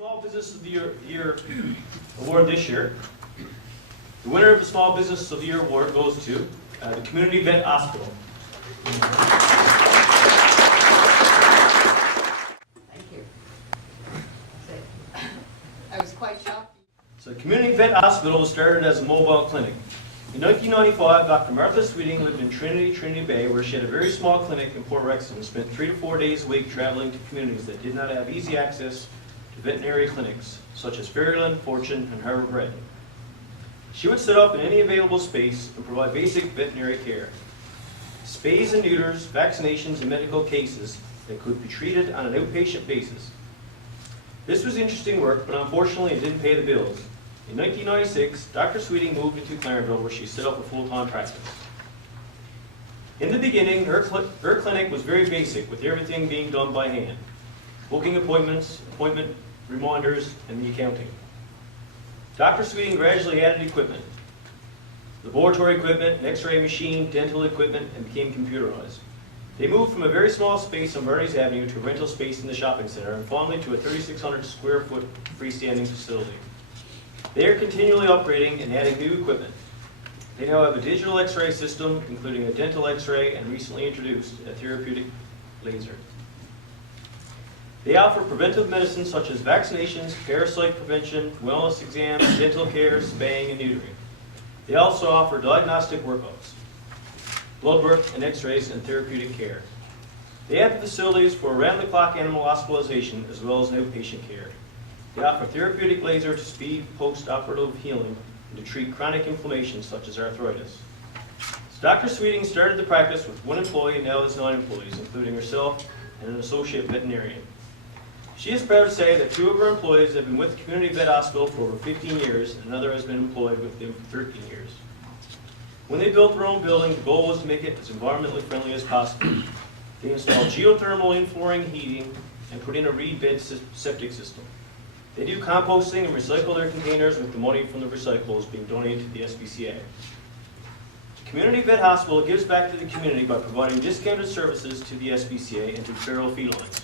Small Business of the Year award this year. The winner of the Small Business of the Year award goes to the Community Vet Hospital. Thank you. I was quite shocked. So the Community Vet Hospital was started as a mobile clinic. In 1995, Dr. Martha Sweeting lived in Trinity Bay, where she had a very small clinic in Port Rexton and spent 3 to 4 days a week traveling to communities that did not have easy access to veterinary clinics, such as Fairyland, Fortune, and Harbor Bread. She would set up in any available space and provide basic veterinary care. Spays and neuters, vaccinations, and medical cases that could be treated on an outpatient basis. This was interesting work, but unfortunately it didn't pay the bills. In 1996, Dr. Sweeting moved into Clarenville, where she set up a full-time practice. In the beginning, her clinic was very basic, with everything being done by hand. Booking appointments, appointment reminders, and the accounting. Dr. Sweeting gradually added equipment. Laboratory equipment, an x-ray machine, dental equipment, and became computerized. They moved from a very small space on Verdes Avenue to a rental space in the shopping center, and finally to a 3,600 square foot freestanding facility. They are continually upgrading and adding new equipment. They now have a digital x-ray system, including a dental x-ray, and recently introduced a therapeutic laser. They offer preventive medicine such as vaccinations, parasite prevention, wellness exams, dental care, spaying, and neutering. They also offer diagnostic workups, blood work and x-rays, and therapeutic care. They have facilities for around-the-clock animal hospitalization as well as outpatient care. They offer therapeutic laser to speed post-operative healing and to treat chronic inflammation such as arthritis. So Dr. Sweeting started the practice with 1 employee and now has 9 employees, including herself and an associate veterinarian. She is proud to say that 2 of her employees have been with the Community Vet Hospital for over 15 years, and another has been employed with them for 13 years. When they built their own building, the goal was to make it as environmentally friendly as possible. They installed geothermal in-flooring heating and put in a reed bed septic system. They do composting and recycle their containers with the money from the recyclables being donated to the SPCA. The Community Vet Hospital gives back to the community by providing discounted services to the SPCA and to feral felines.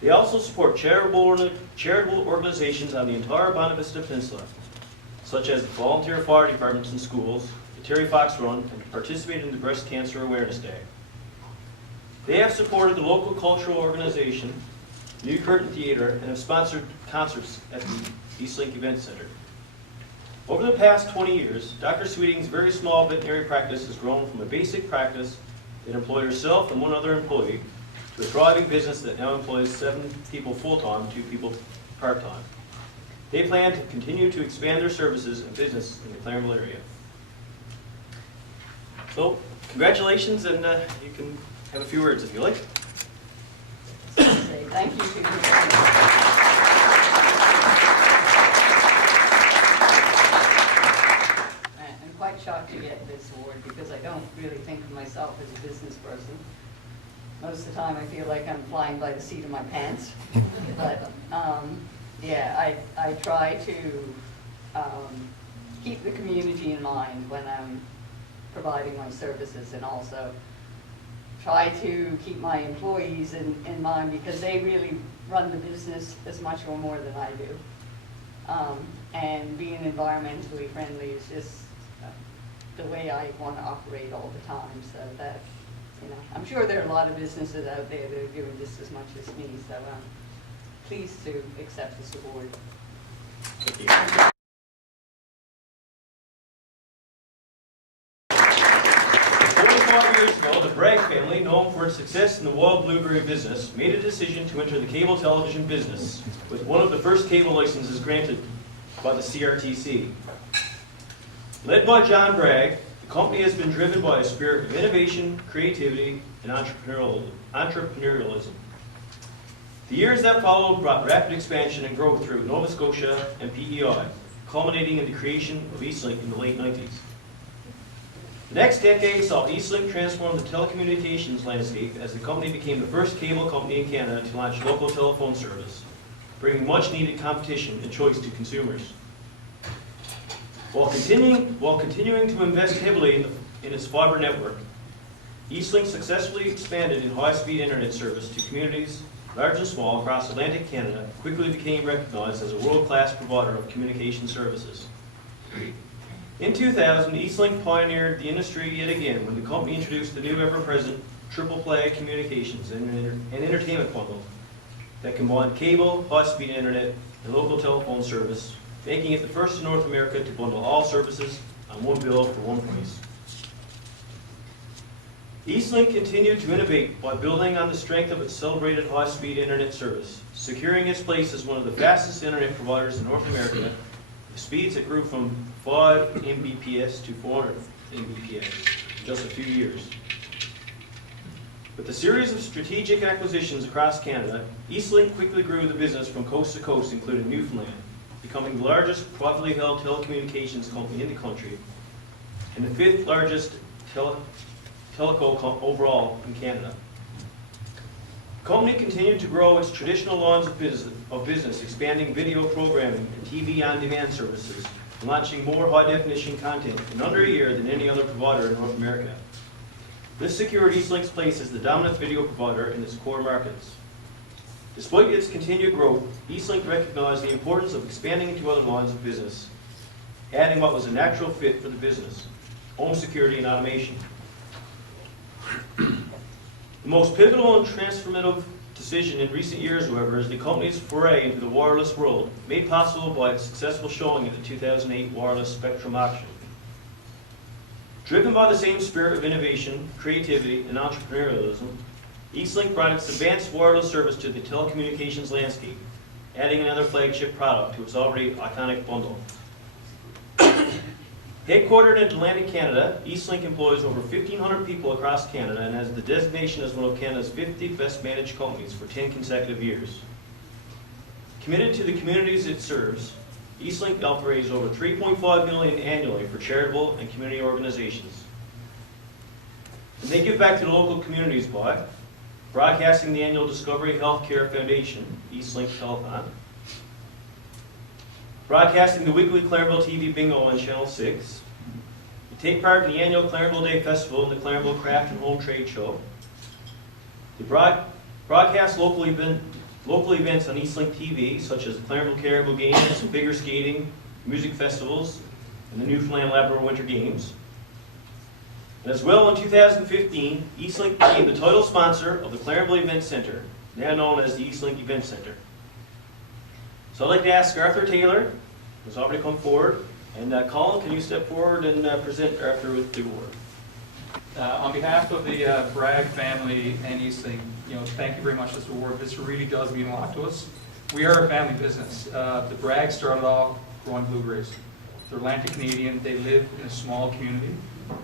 They also support charitable organizations on the entire Bonavista Vista Peninsula, such as the volunteer fire departments in schools, the Terry Fox Run, and participate in the Breast Cancer Awareness Day. They have supported the local cultural organization, New Curtain Theater, and have sponsored concerts at the Eastlink Event Center. Over the past 20 years, Dr. Sweeting's very small veterinary practice has grown from a basic practice that employed herself and 1 other employee to a thriving business that now employs 7 people full-time, 2 people part-time. They plan to continue to expand their services and business in the Clarenville area. So, congratulations, and you can have a few words if you like. Thank you to you. I'm quite shocked to get this award because I don't really think of myself as a business person. Most of the time I feel like I'm flying by the seat of my pants. But yeah, I try to keep the community in mind when I'm providing my services, and also try to keep my employees in mind because they really run the business as much or more than I do. And being environmentally friendly is just the way I want to operate all the time. So that, you know, I'm sure there are a lot of businesses out there that are doing just as much as me. So I'm pleased to accept this award. Thank you. 45 years ago, the Bragg family, known for its success in the wild blueberry business, made a decision to enter the cable television business with one of the first cable licenses granted by the CRTC. Led by John Bragg, the company has been driven by a spirit of innovation, creativity, and entrepreneurialism. The years that followed brought rapid expansion and growth through Nova Scotia and PEI, culminating in the creation of Eastlink in the late 90s. The next decade saw Eastlink transform the telecommunications landscape as the company became the first cable company in Canada to launch local telephone service, bringing much needed competition and choice to consumers. While continuing to invest heavily in its fiber network, Eastlink successfully expanded in high-speed internet service to communities large and small, across Atlantic Canada, quickly became recognized as a world-class provider of communication services. In 2000, Eastlink pioneered the industry yet again when the company introduced the new ever-present triple play communications and entertainment bundle that combined cable, high-speed internet, and local telephone service, making it the first in North America to bundle all services on one bill for one price. Eastlink continued to innovate by building on the strength of its celebrated high-speed internet service, securing its place as one of the fastest internet providers in North America, with speeds that grew from 5 Mbps to 400 Mbps in just a few years. With a series of strategic acquisitions across Canada, Eastlink quickly grew the business from coast to coast, including Newfoundland, becoming the largest privately held telecommunications company in the country and the 5th largest telco overall in Canada. The company continued to grow its traditional lines of business, expanding video programming and TV on-demand services, and launching more high-definition content in under a year than any other provider in North America. This secured Eastlink's place as the dominant video provider in its core markets. Despite its continued growth, Eastlink recognized the importance of expanding into other lines of business, adding what was a natural fit for the business: home security and automation. The most pivotal and transformative decision in recent years, however, is the company's foray into the wireless world, made possible by its successful showing at the 2008 Wireless Spectrum Auction. Driven by the same spirit of innovation, creativity, and entrepreneurialism, Eastlink brought its advanced wireless service to the telecommunications landscape, adding another flagship product to its already iconic bundle. Headquartered in Atlantic Canada, Eastlink employs over 1,500 people across Canada and has the designation as one of Canada's 50 best managed companies for 10 consecutive years. Committed to the communities it serves, Eastlink operates over $3.5 million annually for charitable and community organizations. And they give back to the local communities by broadcasting the annual Discovery Healthcare Foundation, Eastlink Telethon, broadcasting the weekly Clarenville TV Bingo on Channel 6. You take part in the annual Clarenville Day Festival and the Clarenville Craft and Home Trade Show. You broadcast local events on Eastlink TV, such as the Clarenville Caribou Games, figure skating, music festivals, and the Newfoundland Labrador Winter Games. And as well, in 2015, Eastlink became the title sponsor of the Clarenville Event Center, now known as the Eastlink Event Center. So I'd like to ask Arthur Taylor, who's already come forward, and Colin, can you step forward and present Arthur with the award? On behalf of the Bragg family and Eastlink, thank you very much for this award. This really does mean a lot to us. We are a family business. The Bragg started off growing blueberries. They're Atlantic Canadian. They live in a small community,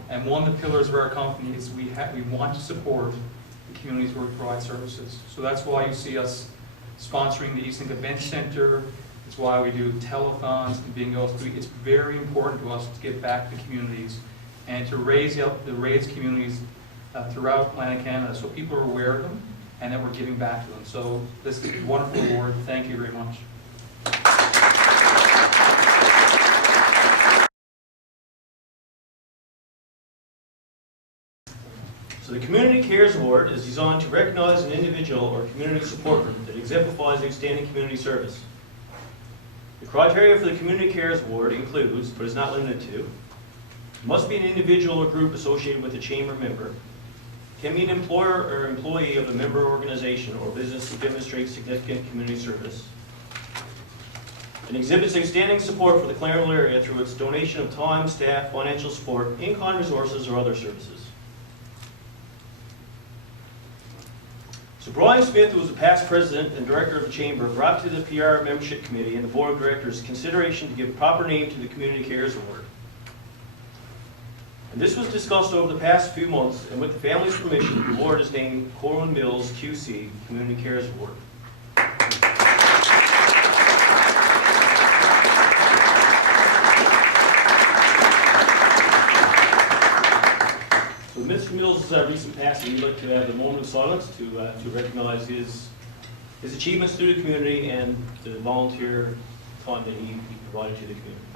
and one of the pillars of our company is we want to support the communities where we provide services. So that's why you see us sponsoring the Eastlink Event Center. It's why we do telethons and bingos. It's very important to us to give back to communities and to raise communities throughout Atlantic Canada so people are aware of them and that we're giving back to them. So this is a wonderful award. Thank you very much. So the Community Cares Award is designed to recognize an individual or community support group that exemplifies outstanding community service. The criteria for the Community Cares Award includes, but is not limited to, it must be an individual or group associated with a chamber member, can be an employer or employee of a member organization or business that demonstrates significant community service, and exhibits outstanding support for the Clarenville area through its donation of time, staff, financial support, in-kind resources, or other services. So Brian Smith, who was the past president and director of the Chamber, brought to the PR Membership Committee and the Board of Directors consideration to give a proper name to the Community Cares Award. And this was discussed over the past few months, and with the family's permission, the award is named Corwin Mills QC Community Cares Award. So Mr. Mills' recent passing, we'd like to have a moment of silence to recognize his achievements through the community and the volunteer time that he provided to the community.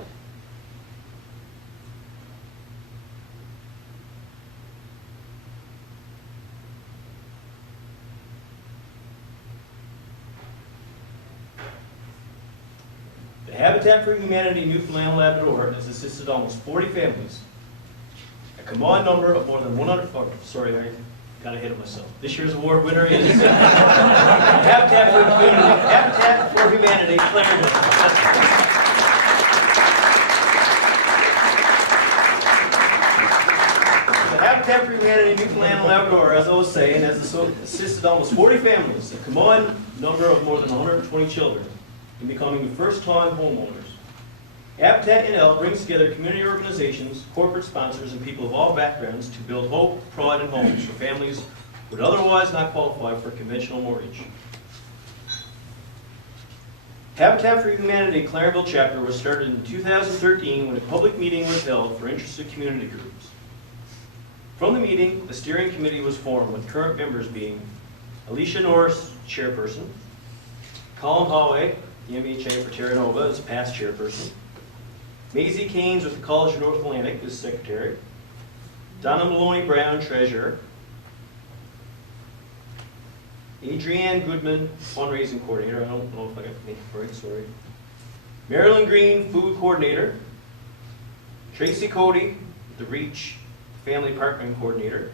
The Habitat for Humanity Newfoundland and Labrador has assisted almost 40 families. A combined number of more than 100, oh, sorry, I got ahead of myself. This year's award winner is Habitat for Humanity, Clarenville. The Habitat for Humanity Newfoundland and Labrador, as I was saying, has assisted almost 40 families, a combined number of more than 120 children, in becoming first-time homeowners. Habitat NL brings together community organizations, corporate sponsors, and people of all backgrounds to build hope, pride, and homes for families who would otherwise not qualify for a conventional mortgage. Habitat for Humanity Clarenville chapter was started in 2013 when a public meeting was held for interested community groups. From the meeting, a steering committee was formed with current members being Alicia Norris, chairperson, Colin Hallway, the MHA for Terra Nova, is past chairperson, Maisie Keynes with the College of North Atlantic is secretary, Donna Maloney Brown, treasurer, Adrienne Goodman, fundraising coordinator. I don't know if I got the name right, sorry. Marilyn Green, food coordinator. Tracy Cody, the REACH family partnering coordinator.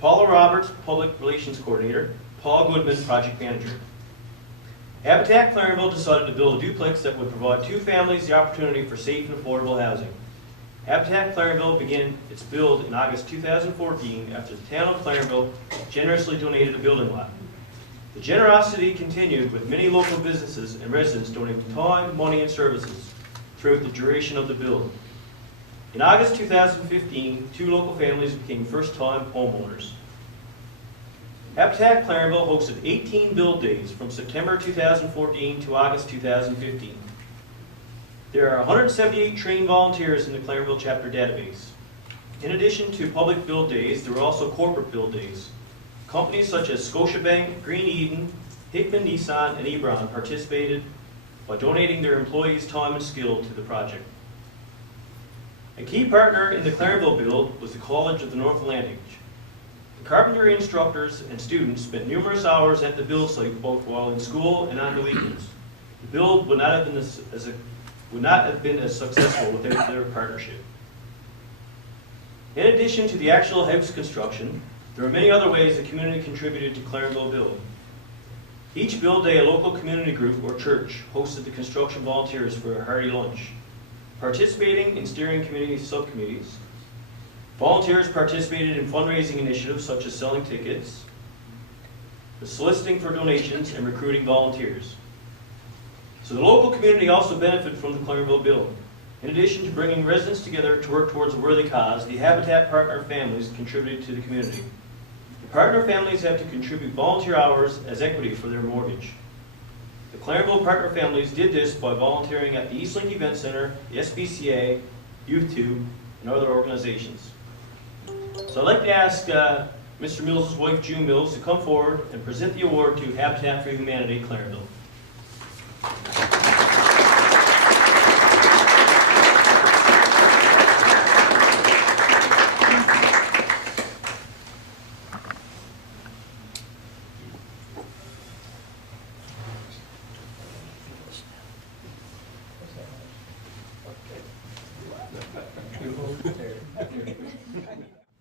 Paula Roberts, public relations coordinator. Paul Goodman, project manager. Habitat Clarenville decided to build a duplex that would provide two families the opportunity for safe and affordable housing. Habitat Clarenville began its build in August 2014 after the town of Clarenville generously donated a building lot. The generosity continued with many local businesses and residents donating time, money, and services throughout the duration of the build. In August 2015, two local families became first-time homeowners. Habitat Clarenville hosted 18 build days from September 2014 to August 2015. There are 178 trained volunteers in the Clarenville chapter database. In addition to public build days, there were also corporate build days. Companies such as Scotiabank, Green Eden, Hickman Nissan, and Ebron participated by donating their employees' time and skill to the project. A key partner in the Clarenville build was the College of the North Atlantic. The carpentry instructors and students spent numerous hours at the build site both while in school and on the weekends. The build would not have been as successful without their partnership. In addition to the actual house construction, there are many other ways the community contributed to Clarenville build. Each build day, a local community group or church hosted the construction volunteers for a hearty lunch. Participating in steering committee subcommittees, volunteers participated in fundraising initiatives such as selling tickets, soliciting for donations, and recruiting volunteers. So the local community also benefited from the Clarenville build. In addition to bringing residents together to work towards a worthy cause, the Habitat partner families contributed to the community. The partner families have to contribute volunteer hours as equity for their mortgage. The Clarenville partner families did this by volunteering at the Eastlink Event Center, the SPCA, Youth Tube, and other organizations. So I'd like to ask Mr. Mills' wife, June Mills, to come forward and present the award to Habitat for Humanity, Clarenville.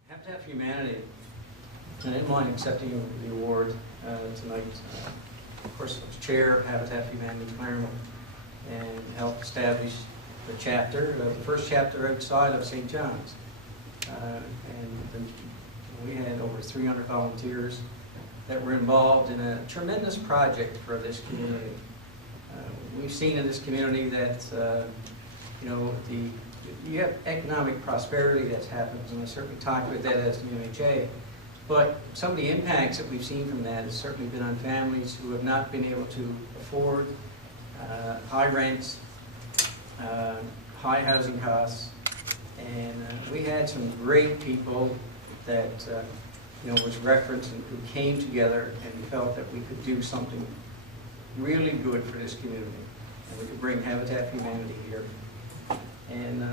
Habitat for Humanity, and I didn't mind accepting the award tonight. Of course, I was chair of Habitat for Humanity Clarenville and helped establish the chapter, the first chapter outside of St. John's. And we had over 300 volunteers that were involved in a tremendous project for this community. We've seen in this community that, you have economic prosperity that's happened, and I certainly talked about that as an MHA, but some of the impacts that we've seen from that has certainly been on families who have not been able to afford high rents, high housing costs, and we had some great people that was referenced and who came together and felt that we could do something really good for this community, and we could bring Habitat for Humanity here. And,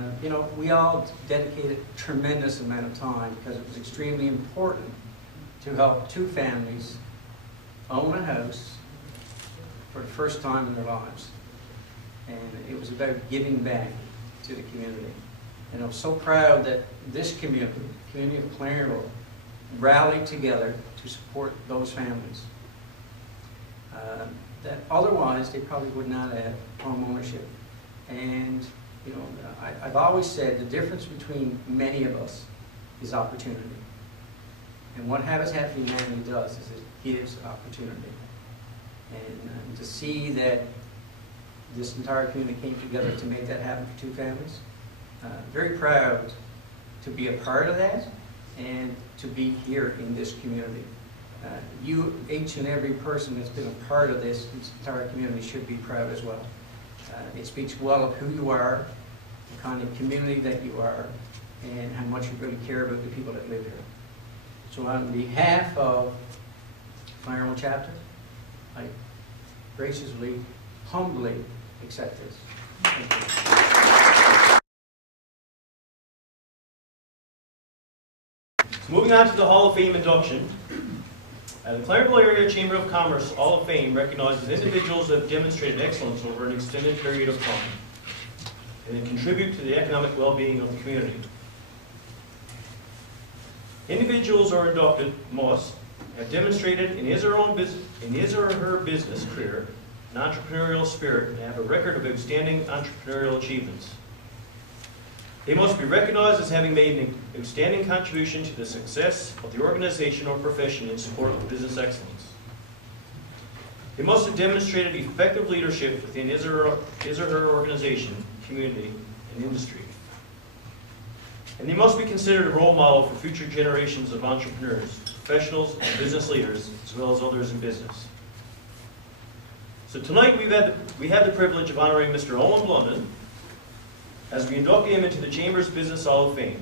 we all dedicated a tremendous amount of time because it was extremely important to help two families own a house for the first time in their lives. And it was about giving back to the community. And I'm so proud that this community of Clarenville, rallied together to support those families. That otherwise they probably would not have home ownership. And you know, I've always said the difference between many of us is opportunity. And what Habitat for Humanity does is it gives opportunity. And to see that this entire community came together to make that happen for 2 families, very proud to be a part of that and to be here in this community. Each and every person that's been a part of this entire community should be proud as well. It speaks well of who you are, the kind of community that you are, and how much you really care about the people that live here. So on behalf of Clarenville chapter, I graciously, humbly accept this. Thank you. So moving on to the Hall of Fame induction. The Clarenville Area Chamber of Commerce Hall of Fame recognizes individuals that have demonstrated excellence over an extended period of time and that contribute to the economic well-being of the community. Individuals are inducted must have demonstrated in his or her business career an entrepreneurial spirit and have a record of outstanding entrepreneurial achievements. They must be recognized as having made an outstanding contribution to the success of the organization or profession in support of business excellence. They must have demonstrated effective leadership within his or her organization, community, and industry. And they must be considered a role model for future generations of entrepreneurs, professionals, and business leaders, as well as others in business. So tonight we have the privilege of honoring Mr. Owen Blunden as we induct him into the Chamber's Business Hall of Fame.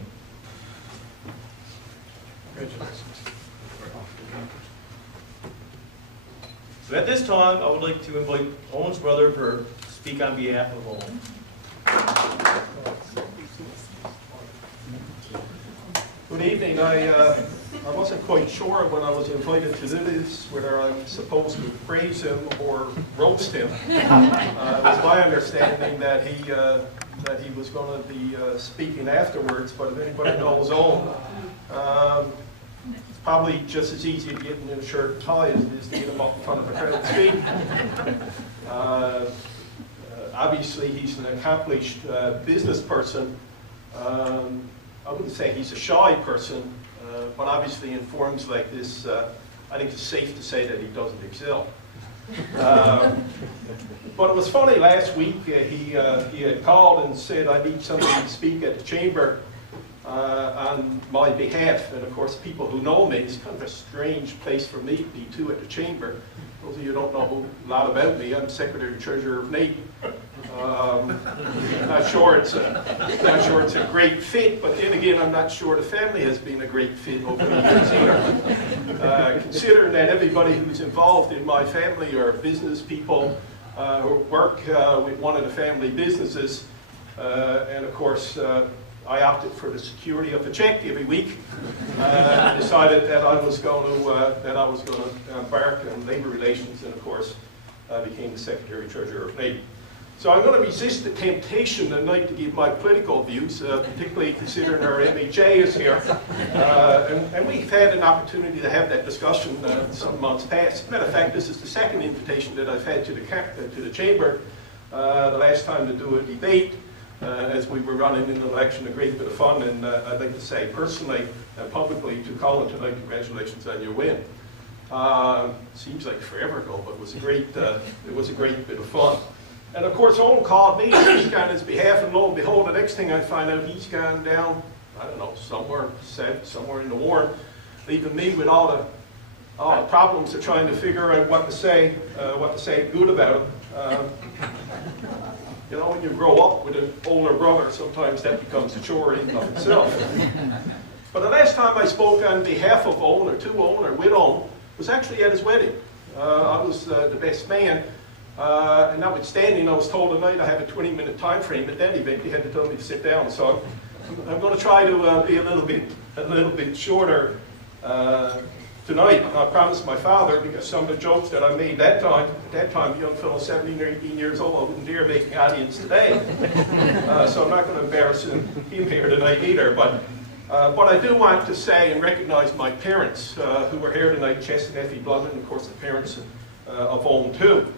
Congratulations. So at this time, I would like to invite Owen's brother to speak on behalf of Owen. Good evening. I wasn't quite sure when I was invited to do this whether I'm supposed to praise him or roast him. It was my understanding that he was going to be speaking afterwards, but if anybody knows Owen, it's probably just as easy to get him in a shirt and tie as it is to get him up in front of a crowd and speak. Obviously, he's an accomplished business person. I wouldn't say he's a shy person, but obviously in forums like this, I think it's safe to say that he doesn't excel. But it was funny, last week he had called and said, I need somebody to speak at the chamber on my behalf. And of course, people who know me, it's kind of a strange place for me to be too at the chamber. Those of you who don't know a lot about me, I'm Secretary Treasurer of Nate. Not sure it's a great fit, but then again, I'm not sure the family has been a great fit over the years either. Considering that everybody who's involved in my family are business people who work with one of the family businesses, and of course, I opted for the security of a check every week. Decided that I was going to embark on labor relations, and of course, became the Secretary Treasurer of Nate. So I'm going to resist the temptation tonight to give my political views, particularly considering our MHA is here. And we've had an opportunity to have that discussion some months past. As a matter of fact, this is the second invitation that I've had to the chamber. The last time to do a debate, as we were running in the election, a great bit of fun. And I'd like to say personally and publicly to Colin tonight, congratulations on your win. Seems like forever ago, but it was a great bit of fun. And of course, Owen called me to speak on his behalf, and lo and behold, the next thing I find out, he's gone down, I don't know, somewhere in the war, leaving me with all the problems of trying to figure out what to say good about him. You know, when you grow up with an older brother, sometimes that becomes a chore in and of itself. But the last time I spoke on behalf of Owen, or to Owen, or with Owen, was actually at his wedding. I was the best man. And notwithstanding, I was told tonight I have a 20-minute time frame at that event. He had to tell me to sit down, so I'm going to try to be a little bit shorter tonight, and I promised my father, because some of the jokes that I made at that time, a young fellow 17 or 18 years old, I wouldn't dare make an audience today. So I'm not going to embarrass him here tonight either. But I do want to say and recognize my parents who were here tonight, Chess and Effie Blundin, and of course the parents of Owen too,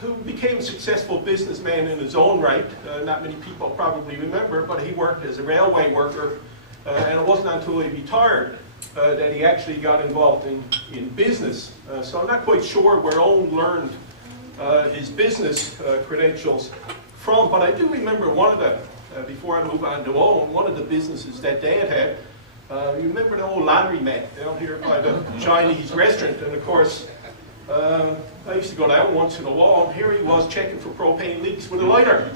who became a successful businessman in his own right. Not many people probably remember, but he worked as a railway worker, and it wasn't until he retired that he actually got involved in business. So I'm not quite sure where Owen learned his business credentials from, but I do remember one of them, before I move on to Owen, one of the businesses that Dad had. You remember the old laundromat down here by the Chinese restaurant? And of course, I used to go down once in a while, and here he was checking for propane leaks with a lighter.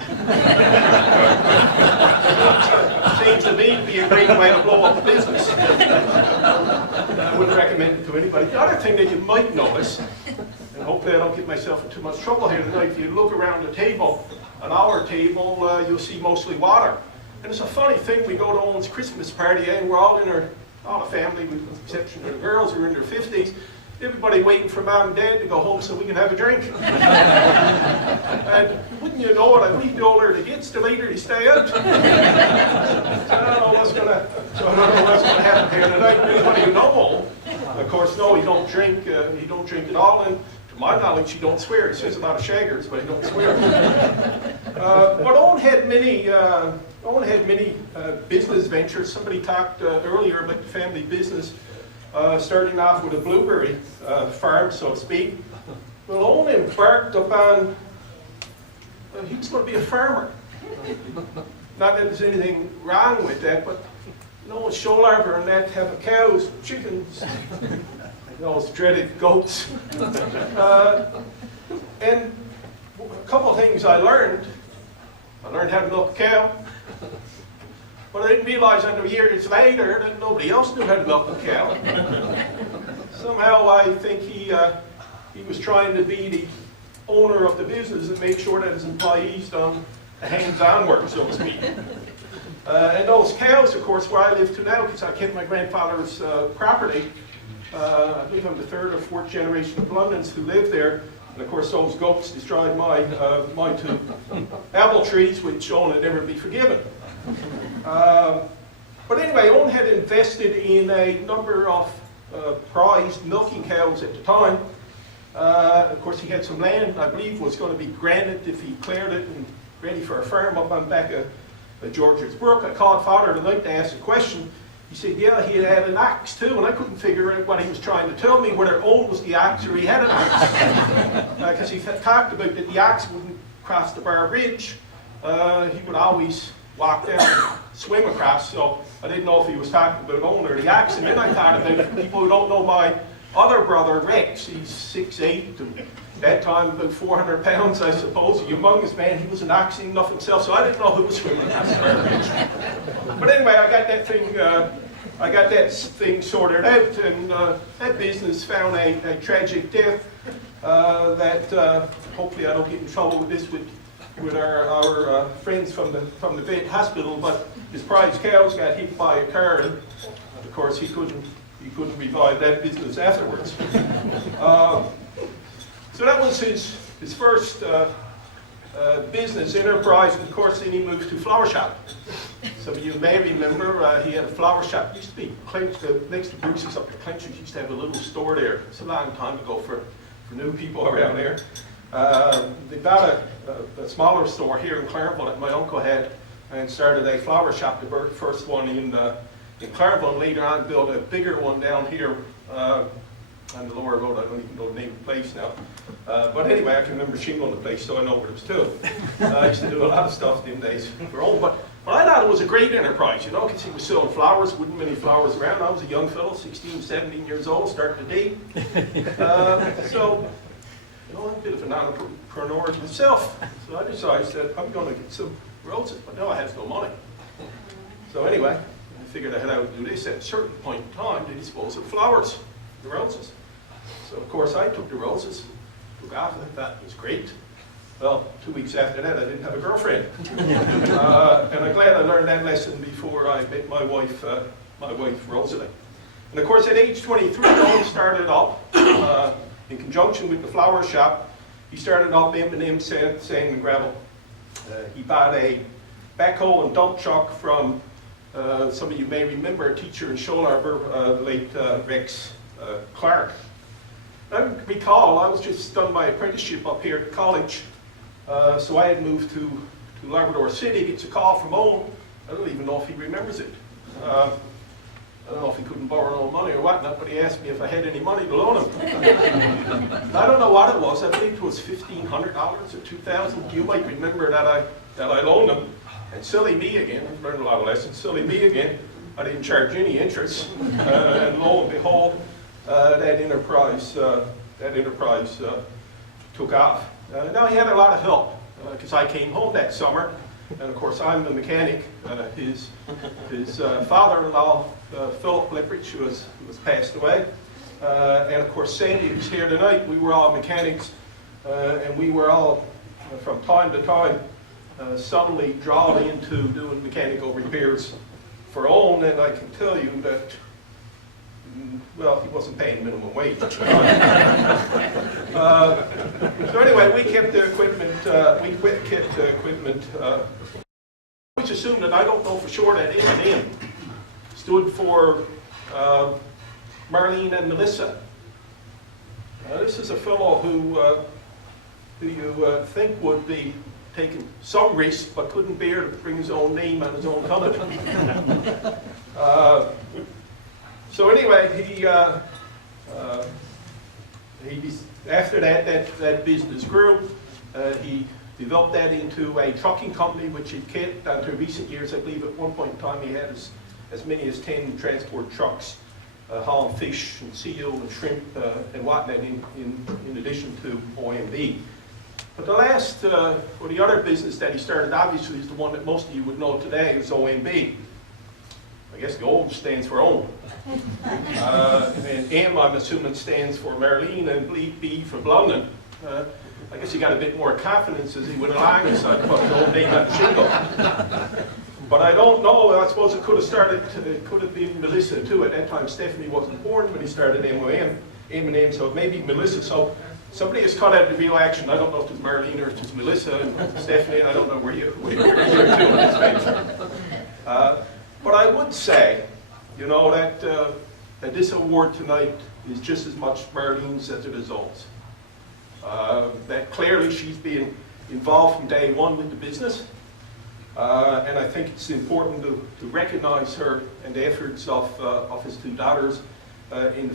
Seems to me to be a great way to blow up a business. I wouldn't recommend it to anybody. The other thing that you might notice, and hopefully I don't get myself in too much trouble here tonight, if you look around the table, on our table, you'll see mostly water. And it's a funny thing, we go to Owen's Christmas party, and we're all the family, with the exception of the girls who are in their 50s, everybody waiting for Mom and Dad to go home so we can have a drink. And wouldn't you know it, I believe the older it gets, the later they stay out. So I don't know what's going to happen here tonight. Anybody who know Owen, of course, no, he don't drink at all. And to my knowledge, he don't swear. He says a lot of shaggers, but he don't swear. But Owen had many business ventures. Somebody talked earlier about the family business. Starting off with a blueberry farm, so to speak. Well, Owen embarked upon, he was going to be a farmer. Not that there's anything wrong with that, but you know, shoal arbor and that have cows, chickens, those dreaded goats. And a couple of things I learned. I learned how to milk a cow. But I didn't realize until years later that nobody else knew how to milk a cow. Somehow I think he was trying to be the owner of the business and make sure that his employees done the hands-on work, so to speak. And those cows, of course, where I live to now, because I kept my grandfather's property. I believe I'm the third or fourth generation of Londons who live there. And of course, those goats destroyed my two apple trees, which Owen would never be forgiven. But anyway, Owen had invested in a number of prized milking cows at the time. Of course, he had some land, I believe, was going to be granted if he cleared it and ready for a farm up on back of George's Brook. I called Father tonight to ask a question. He said, yeah, he had an ox too, and I couldn't figure out what he was trying to tell me, whether Owen was the ox or he had an ox. Because he talked about that the ox wouldn't cross the bar ridge. He would always walk down and swim across, so I didn't know if he was talking about Owen or the ox. And then I thought about people who don't know my other brother, Rex. He's 6'8", and at that time about 400 pounds, I suppose, a humongous man. He was an ox enough himself, so I didn't know who was swimming across the bar ridge. But anyway, I got that thing sorted out, and that business found a tragic death that hopefully I don't get in trouble with this with our friends from the vet hospital, but his prize cows got hit by a car, and of course he couldn't revive that business afterwards. So that was his first business enterprise, and of course then he moved to flower shop. Some of you may remember he had a flower shop. It used to be next to Bruce's up at Clenchers. Used to have a little store there. It's a long time ago for new people around there. They bought a smaller store here in Clarenville that my uncle had, and started a flower shop, the first one in Clarenville, and later on built a bigger one down here on the lower road. I don't even know the name of the place now. But anyway, I can remember shingling the place, so I know where it was too. I used to do a lot of stuff in days for old, but I thought it was a great enterprise, you know, because he was selling flowers, wasn't many flowers around. I was a young fellow, 16, 17 years old, starting to date. So, you know, I'm a bit of an entrepreneur myself. So I decided that I'm going to get some roses, but no, I had no money. So anyway, I figured out how to do this. At a certain point in time, they dispose of flowers, the roses. So of course I took the roses, took off, and I thought it was great. Well, 2 weeks after that, I didn't have a girlfriend. And I'm glad I learned that lesson before I met my wife Rosalie. And of course, at age 23, Owen started up, in conjunction with the flower shop, he started up M&M Sand and Gravel. He bought a backhoe and dump truck from, some of you may remember, a teacher in Shoal Harbour, the late Rex Clark. I recall, I was just done my apprenticeship up here at college, so I had moved to Labrador City. Gets a call from Owen. I don't even know if he remembers it. I don't know if he couldn't borrow no money or whatnot, but he asked me if I had any money to loan him. I don't know what it was. I believe it was $1,500 or $2,000. You might remember that I loaned him. And silly me again, I've learned a lot of lessons. Silly me again, I didn't charge any interest. And lo and behold, that enterprise took off. Now he had a lot of help because I came home that summer, and of course I'm the mechanic. His father-in-law, Philip Lipprich, who was passed away, and of course Sandy, who's here tonight. We were all mechanics, and we were all, from time to time, suddenly drawn into doing mechanical repairs for Owen, and I can tell you that, well, he wasn't paying minimum wage. So anyway, we kept the equipment, I always assumed that, I don't know for sure, that M&M stood for Marlene and Melissa. This is a fellow who you think would be taking some risk, but couldn't bear to bring his own name on his own company. So anyway, he after that business grew. He developed that into a trucking company, which he kept until recent years. I believe at one point in time he had as many as 10 transport trucks hauling fish and seal and shrimp and whatnot in addition to OMB. But the last, or the other business that he started, obviously, is the one that most of you would know today, is OMB. I guess the O stands for Owen. And M, I'm assuming, stands for Marlene, and B for Blunden. I guess he got a bit more confidence as he went along, and so I put the old name on the shingle. But I don't know, I suppose it could have started, it could have been Melissa too. At that time, Stephanie wasn't born when he started M&M, so maybe Melissa. So somebody has cut out the real action. I don't know if it's Marlene or if it's Melissa, and Stephanie, I don't know where you're to in this venture. But I would say, you know, that this award tonight is just as much Marlene's as it is Owen's. That clearly she's been involved from day one with the business. And I think it's important to recognize her and the efforts of his two daughters in the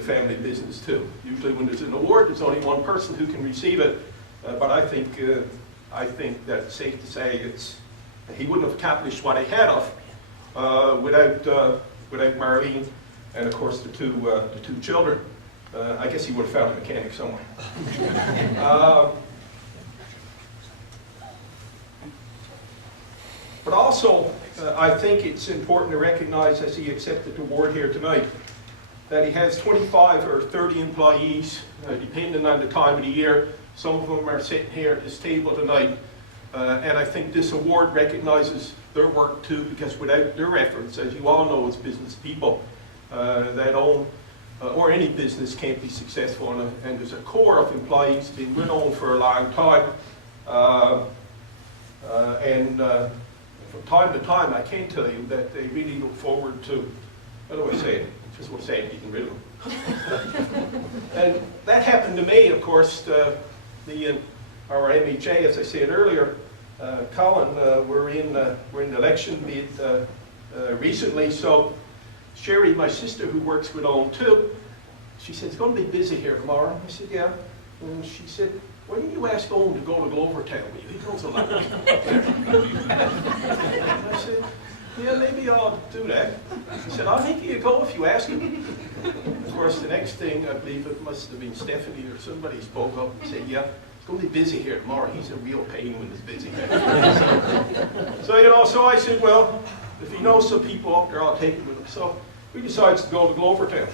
family business too. Usually when there's an award, there's only one person who can receive it. But I think that it's safe to say he wouldn't have accomplished what he had without Marlene and of course the two children. I guess he would have found a mechanic somewhere. But also, I think it's important to recognize, as he accepted the award here tonight, that he has 25 or 30 employees, depending on the time of the year. Some of them are sitting here at this table tonight. And I think this award recognizes their work too, because without their efforts, as you all know as business people, that own or any business can't be successful. And there's a core of employees been with Owen for a long time. From time to time, I can tell you that they really look forward to, how do I say it? Just want to say it, getting rid of them. And that happened to me, of course. Our MHA, as I said earlier, Colin, we're in the election bid recently. So Sherry, my sister, who works with Owen too, she said, it's going to be busy here tomorrow. I said, yeah. And she said, why didn't you ask Owen to go to Glovertown with you? He goes a lot. I said, yeah, maybe I'll do that. She said, I think he'll go if you ask him. Of course, the next thing, I believe it must have been Stephanie or somebody spoke up and said, yeah, it's going to be busy here tomorrow. He's a real pain when it's busy. So I said, well, if he knows some people up there, I'll take him with him. So we decided to go to Glovertown.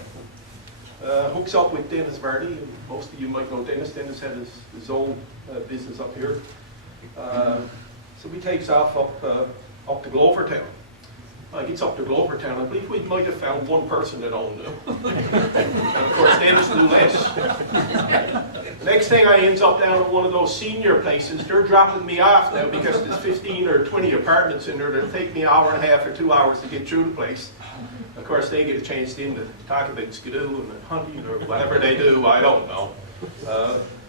Hooks up with Dennis Vardy, and most of you might know Dennis. Dennis had his own business up here. So he takes off up to Glovertown. like it's up to Glovertown, I believe we might have found one person that owned them. And of course, they just do less. Next thing I ends up down at one of those senior places, they're dropping me off now because there's 15 or 20 apartments in there that'll take me an hour and a half or 2 hours to get through the place. Of course, they get a chance to talk about skidoo and hunting or whatever they do, I don't know.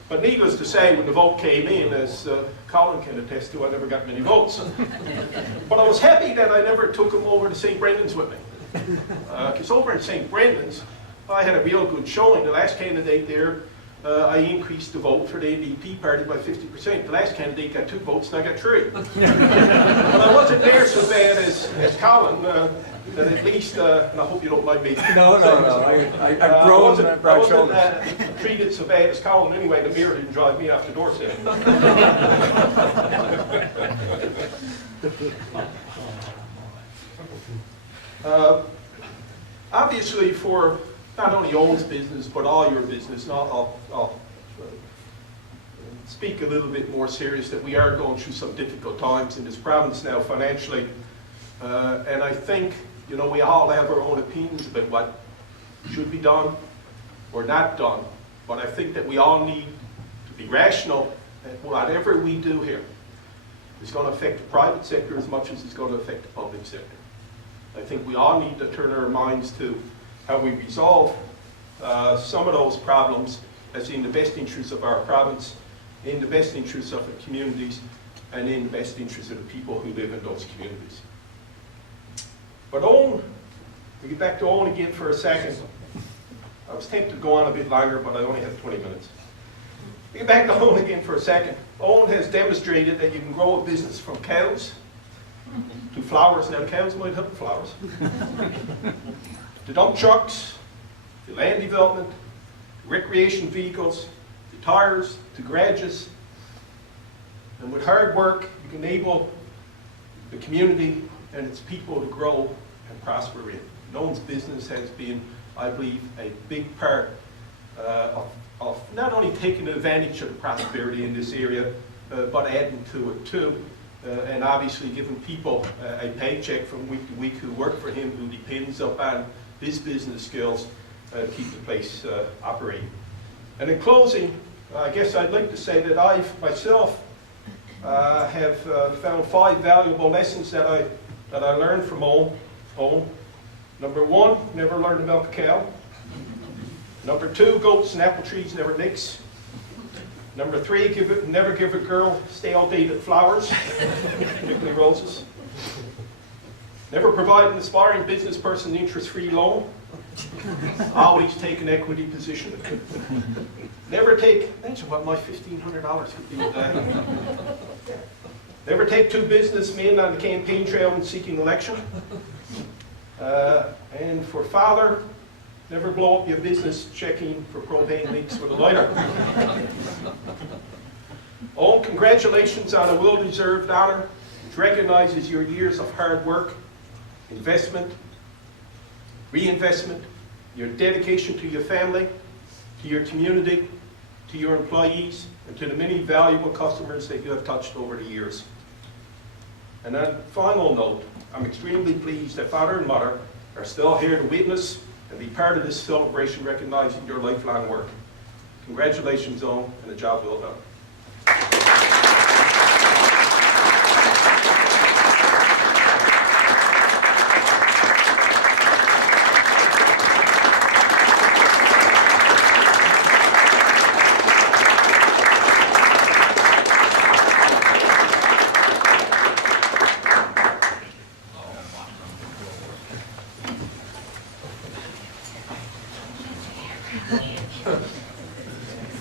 But needless to say, when the vote came in, as Colin can attest to, I never got many votes. But I was happy that I never took them over to St. Brendan's with me. Because over in St. Brendan's, I had a real good showing. The last candidate there, I increased the vote for the NDP party by 50%. The last candidate got 2 votes and I got 3. But I wasn't there so bad as Colin. That at least, and I hope you don't mind me. No. I've grown broad shoulders. I wasn't treated so bad as Colin anyway. The mirror didn't drive me off the doorstep. Obviously, for not only Owen's business, but all your business, and I'll speak a little bit more serious that we are going through some difficult times in this province now financially. And I think, you know, we all have our own opinions about what should be done or not done. But I think that we all need to be rational that whatever we do here is going to affect the private sector as much as it's going to affect the public sector. I think we all need to turn our minds to how we resolve some of those problems as in the best interests of our province, in the best interests of the communities, and in the best interests of the people who live in those communities. But Owen, we get back to Owen again for a second. I was tempted to go on a bit longer, but I only have 20 minutes. We get back to Owen again for a second. Owen has demonstrated that you can grow a business from cows to flowers. Now the cows might help the flowers. To dump trucks, to land development, to recreation vehicles, to tires, to garages. And with hard work, you can enable the community and its people to grow and prosper in. Owen's business has been, I believe, a big part of not only taking advantage of the prosperity in this area, but adding to it too. And obviously giving people a paycheck from week to week who work for him, who depends upon his business skills to keep the place operating. And in closing, I guess I'd like to say that I myself have found 5 valuable lessons that I learned from Owen. Number 1, never learn to milk a cow. Number 2, goats and apple trees never mix. Number 3, never give a girl stale dated flowers, particularly roses. Never provide an aspiring business person an interest-free loan. Always take an equity position. Never take, imagine what my $1,500 could be today. Never take 2 businessmen on the campaign trail when seeking election. And for father, never blow up your business checking for propane leaks with a lighter. Owen, congratulations on a well-deserved honor, which recognizes your years of hard work, investment, reinvestment, your dedication to your family, to your community, to your employees, and to the many valuable customers that you have touched over the years. And on a final note, I'm extremely pleased that Father and Mother are still here to witness and be part of this celebration recognizing your lifelong work. Congratulations, Owen, and a job well done.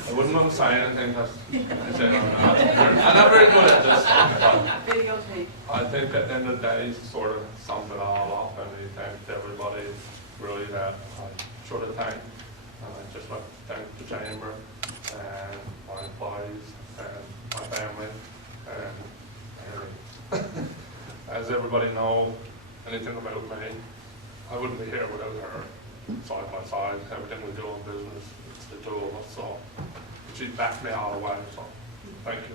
I wouldn't want to say anything because I'm not very good at this. Videotape. I think at the end of the day, sort of sums it all up, and we thanked everybody really that I should have thanked. And I'd just like to thank the chamber and my employees and my family and as everybody knows anything about me, I wouldn't be here without her. Side by side, everything we do in business, it's the two of us, so she backed me all the way, so thank you.